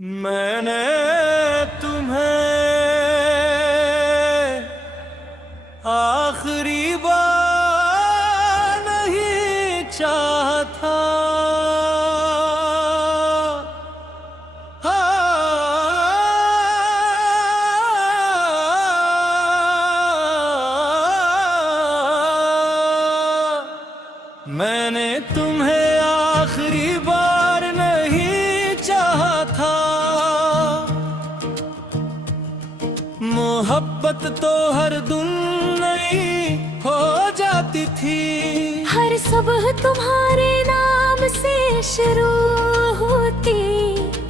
मैंने तुम्हें आखिरी बार नहीं चाहा था। मैंने तुम्हें आखिरी बार नहीं चाहा था। मोहब्बत तो हर दिन नई हो जाती थी। हर सुबह तुम्हारे नाम से शुरू होती,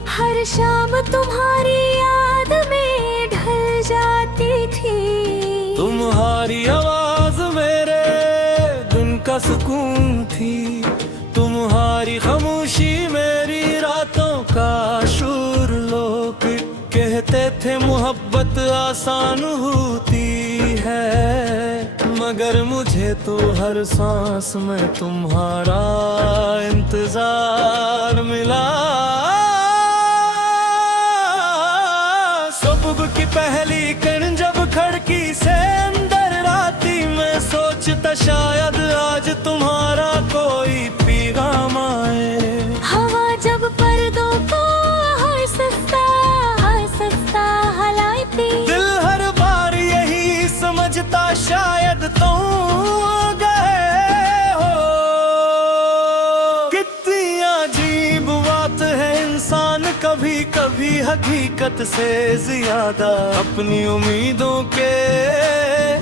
हर शाम तुम्हारी याद में ढल जाती थी। तुम्हारी आवाज मेरे दिन का सुकून थी, तुम्हारी खामोशी मेरी रातों का शोर। लोग कहते थे मोहब्बत आसान होती है, मगर मुझे तो हर सांस में तुम्हारा इंतजार मिला। सुबह की पहली किरण जब खिड़की से अंदर आती, मैं सोचता शायद आज तुम्हारा कोई पैगाम आए। हवा जब पर्दों को आहिस्ता हिलाती, दिल हर बार यही समझता शायद तुम गए हो। कितनी अजीब बात है, इंसान कभी कभी हकीकत से ज्यादा अपनी उम्मीदों के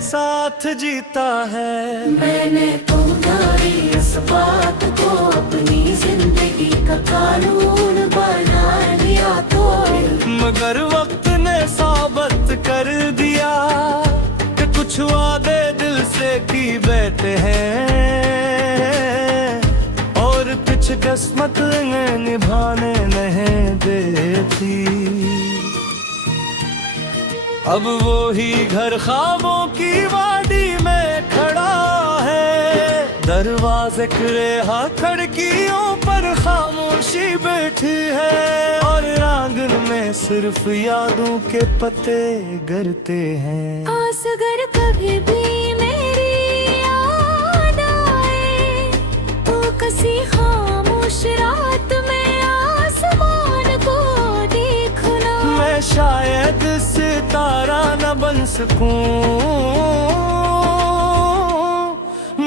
साथ जीता है। मैंने तुम्हारी इस बात को अपनी जिंदगी का कानून बना लिया तो, मगर वक्त ने साबित कर दिया कि कुछ वादे दिल से की बैठे हैं और कुछ किस्मत ने निभाने नहीं देती। अब वो ही घर ख्वाबों की वादी में खड़ा है, दरवाजे रेहा खिड़कियों पर खामोशी बैठी है, और आंगन में सिर्फ यादों के पत्ते गिरते हैं। आस अगर कभी भी मेरी याद आए तो किसी खामोश रात में आसमान को देखना। मैं शायद सितारा न बन सकूं,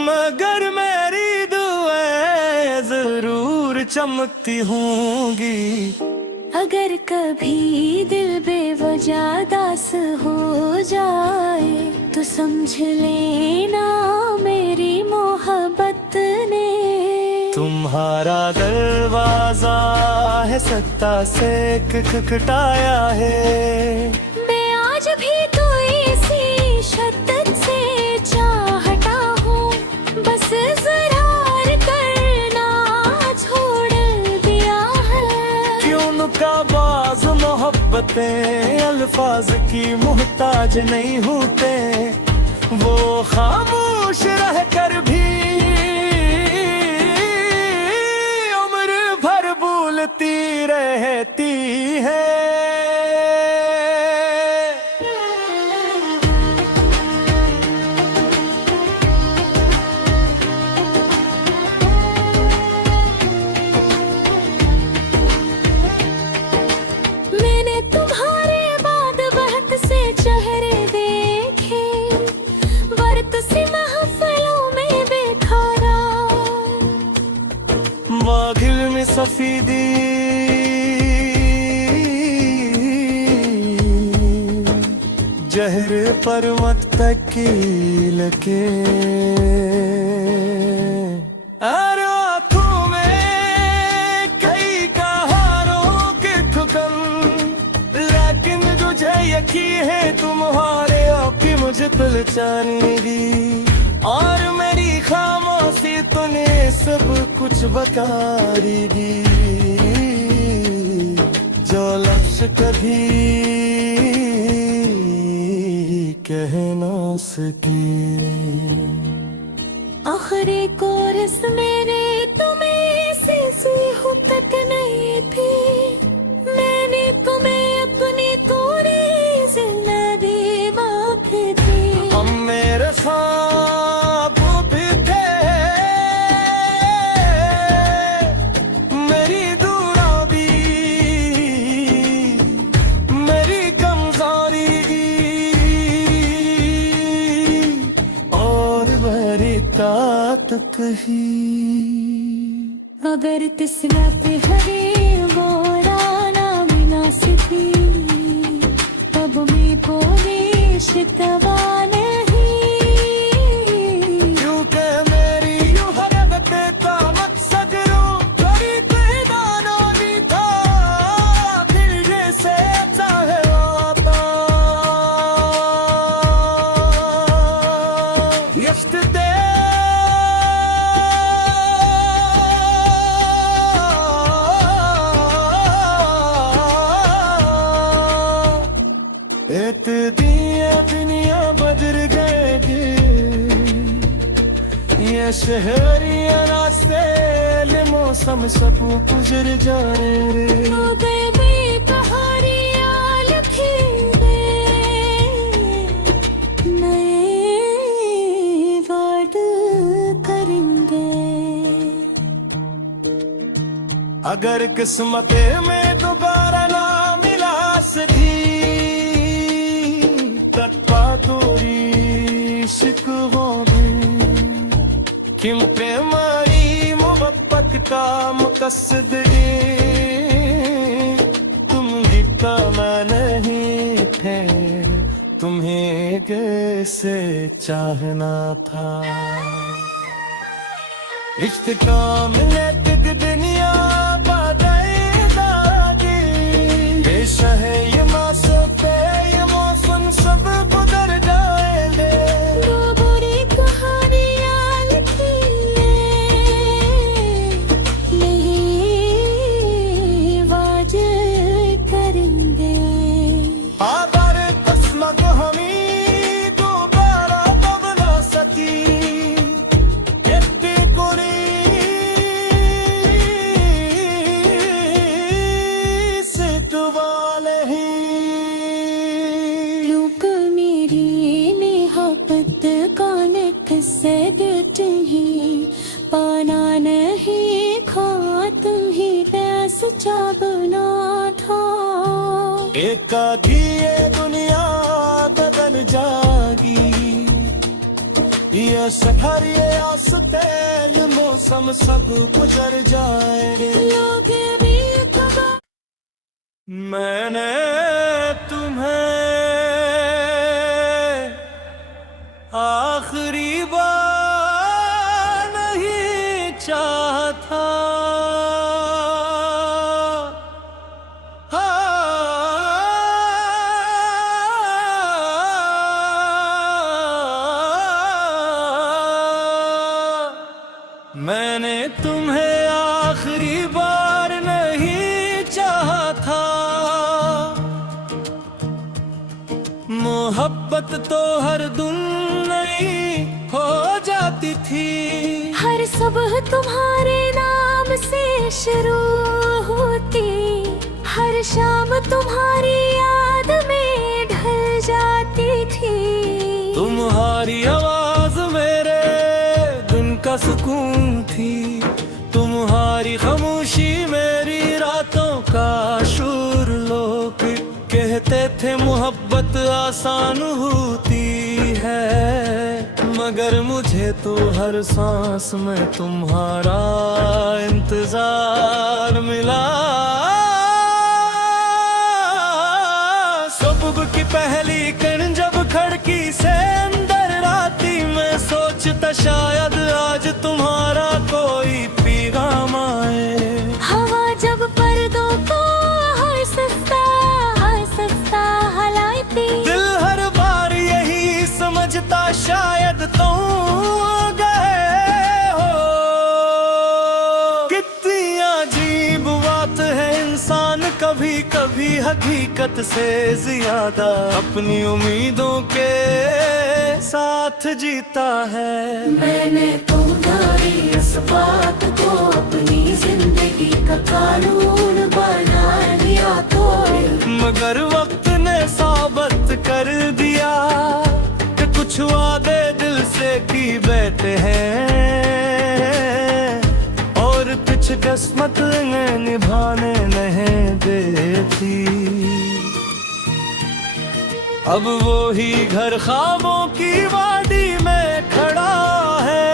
मगर मेरी दुआएं जरूर चमकती होंगी। अगर कभी दिल बेवजह दास हो जाए तो समझ लेना मेरी मोहब्बत ने तुम्हारा दरवाजा है सत्ता से खटखटाया है। मैं आज भी तो इसी शिद्दत से चाहता हूँ, बस इज़रार करना छोड़ दिया है। क्यों नुकाबाज मोहब्बतें अल्फाज की मोहताज नहीं होते, वो खामोश रह कर भी उम्र भर भूलती रहती है। मैंने तुम्हारे बाद बहुत से चेहरे देखे, वर्त सी महफिलों में बिखरा। वागिल में सफीदी जहर पर मत तकील के, और आँखों में कई कहारों के ठुकन, लेकिन तुझे यकीन है तुम्हारे आपकी मुझे पहचानेगी, और मेरी खामोशी तूने सब कुछ बता देगी। जो लफ्ज़ कभी कह ना सकी, आखिरी कोरस मेरे तुम्हें से तक नहीं थी। मैंने तक ही। अगर तिसरा पे हरे बोराना विनाशिथी तब मैं बोले शितवा नहीं। क्योंकि मेरी यूं हरकते का मकसद रो करी दाना नहीं था, दिल जैसे चाहे आता। Yesterday दिया दुनिया बदल गए ये शहरिया रास्ते ले मौसम सब गुजर जाएंगे। हो गए बेकहारियाँ लकीरें, नए वादे करेंगे। अगर किस्मत में दोबारा ना मिला सधी दूरी शिकवों किम प्रेमारी मोहब्बत का मकसद तुम दिखा मैं नहीं थे, तुम्हें कैसे चाहना था। इश्क का मिले तक दुनिया बादागी बेशहे ये मासूम ये मौसम सब गुजर जाएंगे। वो बुरी कहानियाँ लिखी नहीं वाजे करेंगे। अगर किस्मत हमें दोबारा बदला सकी इतनी बुरी सितवाले ही। पाना नहीं खा तुम्ही प्यास चाबना था। एक आधी ये दुनिया बदल जागी ये शहर ये आसते ये मौसम सब गुजर जाएंगे। लोग भी कहा मैंने तुम्हें आखिरी बार नहीं चाहा था। मैंने तुम्हें आखिरी बार नहीं चाहा था। मोहब्बत तो हर दिन नहीं हो जाती थी। हर सुबह तुम्हारे नाम से शुरू होती, हर शाम तुम्हारी याद में ढल जाती थी। तुम्हारी आवाज मेरे दिन का सुकून थी, तुम्हारी खामोशी मेरी रातों का शोर। लोग कहते थे मोहब्बत आसान होती है, मगर मुझे तो हर सांस में तुम्हारा इंतजार मिला। सुबह की पहली किरण जब खिड़की से अंदर आती, मैं सोचता शायद आज तुम्हारा कोई पैगाम आए। हवा जब पर्दों को हंसता हलाती, दिल हर बार यही समझता शायद तुम गए हो। कितनी अजीब बात है, इंसान कभी कभी हकीकत से ज्यादा अपनी उम्मीदों के साथ जीता है। मैंने तुम्हारी इस बात को अपनी जिंदगी का कानून बना लिया तोड़, मगर वक्त ने साबित कर दिया कि कुछ वादे दिल से की बैठे हैं और कुछ किस्मत ने निभाने नहीं देती। अब वो ही घर ख्वाबों की वादी में खड़ा है,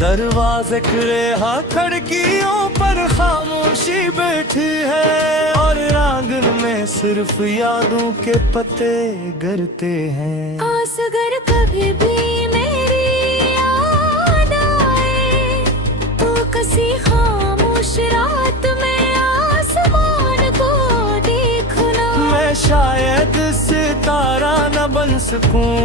दरवाजे रेहा खिड़कियों पर खामोशी बैठी है, और आंगन में सिर्फ यादों के पत्ते गिरते हैं। आस अगर कभी भी मेरी याद आए तो किसी खामोश रात में आसमान को देखना। मैं शायद सितारा न बन सकूं,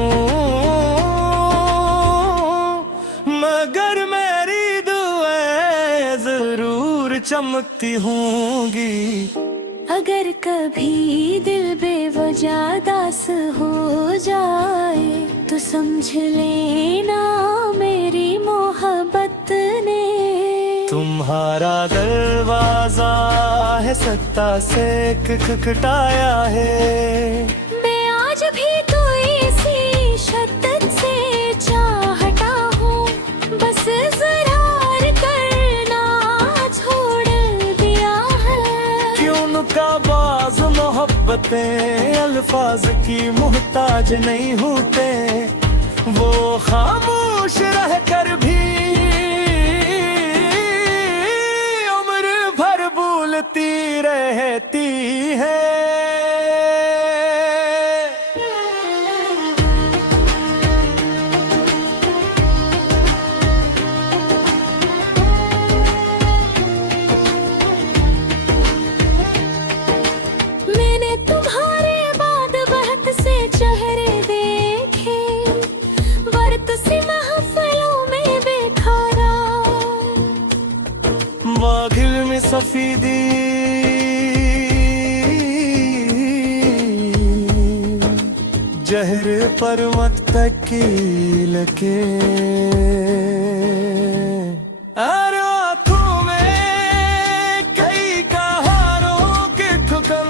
मगर मेरी दुआएं जरूर चमकती होंगी। अगर कभी दिल बेवजह दास हो जाए तो समझ लेना मेरी मोहब्बत ने तुम्हारा दरवाजा है सत्ता से खटखटाया है। मैं आज भी तो इसी शिद्दत से चाहता हूँ, बस ज़रार करना छोड़ दिया है। क्यों नुकाबाज मोहब्बतें अल्फाज की मोहताज नहीं होते, वो खामोश रह कर भी उम्र भर भूलती रहती है। मैंने तुम्हारे बाद बहुत से चेहरे देखे, बरत सी महफिलों में बेखारा। वागिल में सफीदी जहर पर मत तकील के, और आँखों में कई कहारों के थुकन,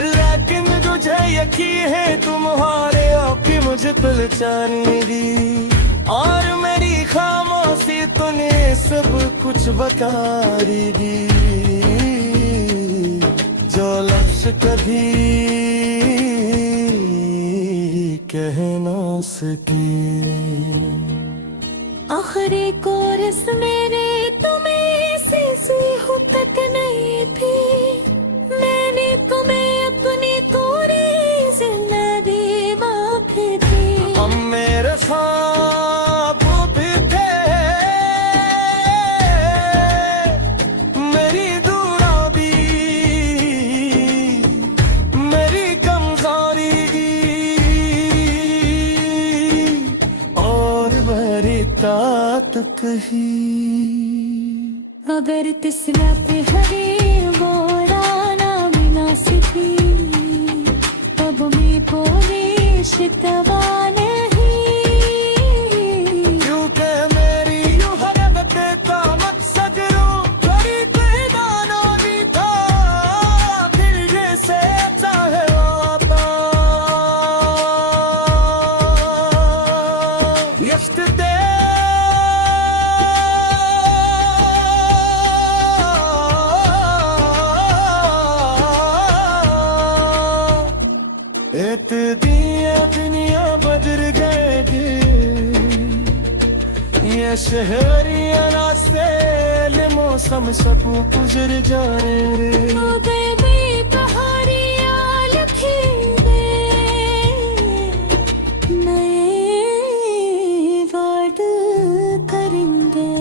लेकिन तुझे यकीन है तुम्हारे आपकी मुझे पहचानेगी। और मेरी खामोशी तूने सब कुछ बता देगी, जो लफ्ज़ कभी कह ना सकी। आखिरी कोरस मेरे तुम्हें से हो तक नहीं थी, मैंने तुम्हें अपनी पूरी जिंदगी बांधी थी। हम मेरे ख्वाब भी थे, मेरी दूरा भी, मेरी कमजोरी और मेरी तात कही। अगर तिस्ना पे हरे बोरा ना बिना सिथी, तब मैं बोले शिकवा नहीं। क्योंकि मेरी यूं हरकते का मकसद रो बड़ी बेदाना भी था, दिल जैसे चाहे आता। Yesterday दिया दुनिया बदल गए, ये शहरिया रास्ते ले मौसम सब गुजर जाए रे। हो गए बेपहाड़ियाँ लकीरें, नए वादे करेंगे।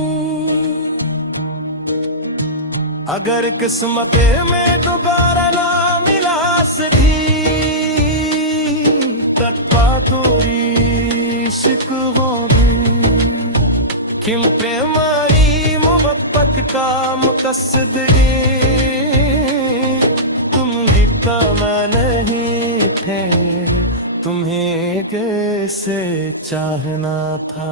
अगर किस्मत में दोबारा ना मिला सकी, तत्पा दूरी शिकवोगी। किम प्रेमाई मोहब्बत का मुकसद तुम भी कमा नहीं थे, तुम्हें कैसे चाहना था।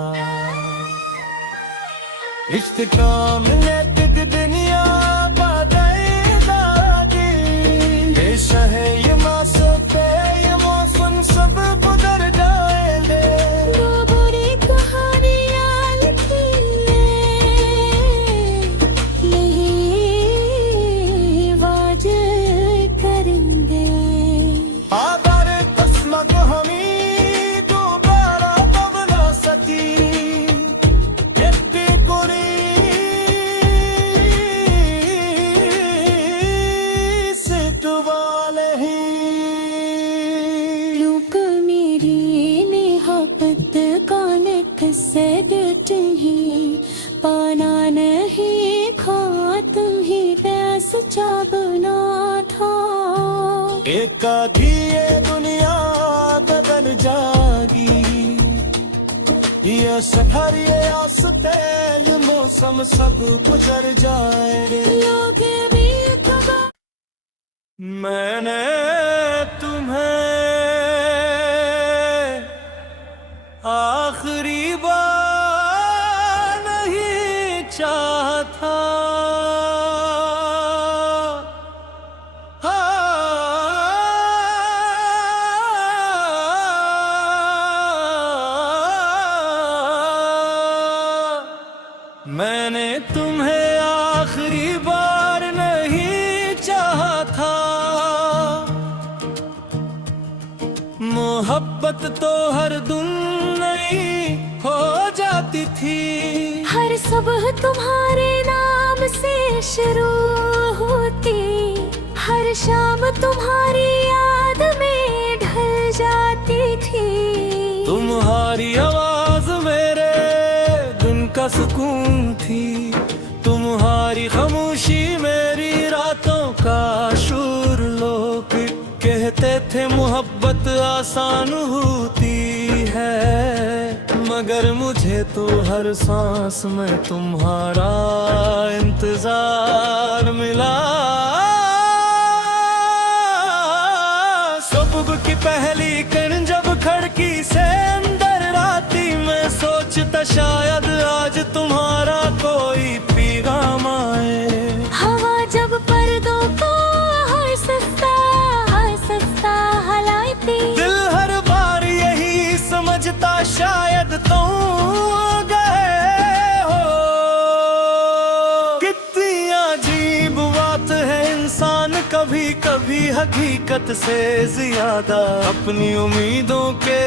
इश्क का मिले दुनिया है ये मासूते ये मौसम सब गुजर जाएंगे। वो बुरी कहानियाँ लिखी नहीं वाजे करेंगे। आधार किस्मत हमी दोबारा तब ना सकी, ये से ही पाना नहीं खा तुम्ही प्यास चाबना था। एक आधी ये दुनिया बदल जागी, ये सफर ये आस्ते ये मौसम सब गुजर जाएंगे। लोग भी कहा मैंने तुम्हें आखिरी बार नहीं चाहा था। मैंने तुम्हें आखिरी बार नहीं चाहा था। मोहब्बत तो हर दिन नहीं हो जाती थी। हर सुबह तुम्हारे नाम से शुरू होती, हर शाम तुम्हारी याद में ढल जाती थी। तुम्हारी आवाज मेरे दिन का सुकून थी, तुम्हारी खामोशी मेरी रातों का शोर। लोग कहते थे मोहब्बत आसान होती है, मगर मुझे तो हर सांस में तुम्हारा इंतजार मिला। सुबह की पहली किरण जब खिड़की से अंदर आती, मैं सोचता शायद आज तुम्हारा कोई पैगाम आए। हवा जब पर्दों को हंसता हलाती, दिल हर बार यही समझता शायद तुम गए हो। कितनी अजीब बात है, इंसान कभी कभी हकीकत से ज्यादा अपनी उम्मीदों के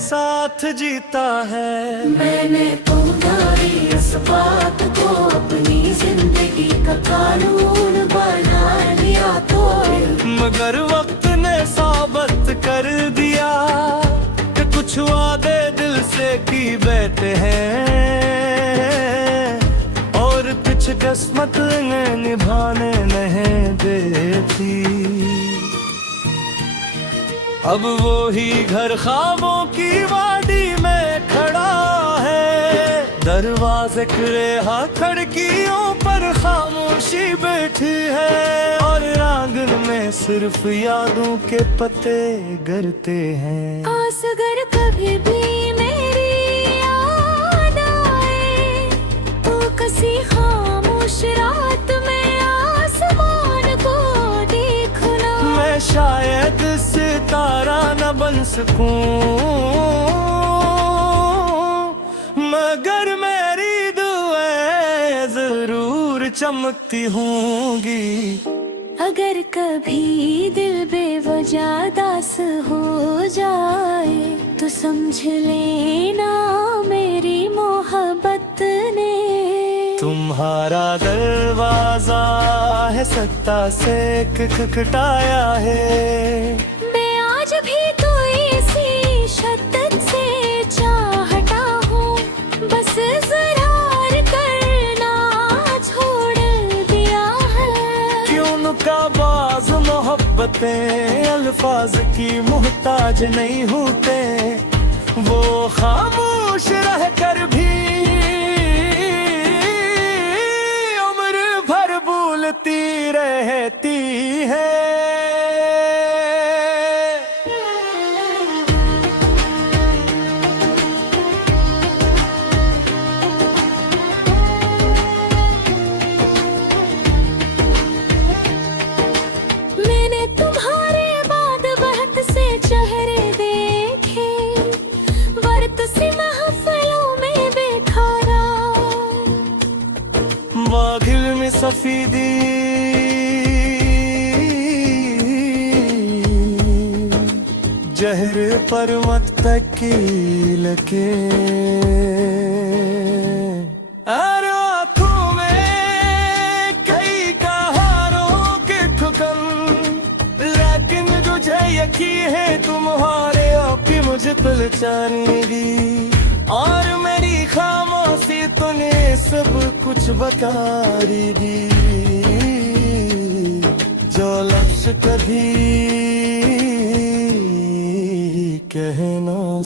साथ जीता है। मैंने तुम्हारी इस बात को अपनी जिंदगी का कानून बना लिया तो, मगर वक्त ने साबित कर दिया कि कुछ वादे दिल से की बैठे हैं और कुछ किस्मत ने निभाने नहीं देती। अब वो ही घर ख्वाबों की वादी में खड़ा है, दरवाजे रेहा खिड़कियों पर खामोशी बैठी है, और आंगन में सिर्फ यादों के पत्ते गिरते हैं। आस अगर कभी भी मेरी याद आए तो किसी खामोश रात में आसमान को देखना। मैं शायद सितारा न बन सकूं, मगर मेरी दुआएं जरूर चमकती होंगी। अगर कभी दिल बेवजह दास हो जाए तो समझ लेना मेरी मोहब्बत ने तुम्हारा दरवाजा है सत्ता से खटखटाया है। मैं आज भी तो इसी शिद्दत से चाहता हूँ, बस इज़हार करना छोड़ दिया है। क्यों नुकाबाज मोहब्बतें अल्फाज की मोहताज नहीं होते, वो खामोश रह कर भी उम्र भर भूलती रहती है। मैंने तुम्हारे बाद बहुत से चेहरे देखे, बरत सी महफिलों में बेखारा। वादिल में सफीदी जहर पर मत तकी लगे, अरे आँखों में कई कहारों के ठुकन, लेकिन तुझे यकीन है तुम्हारे आपकी मुझे पहचानेगी। और मेरी खामोशी तूने सब कुछ बता दी जो लफ्ज कभी कहना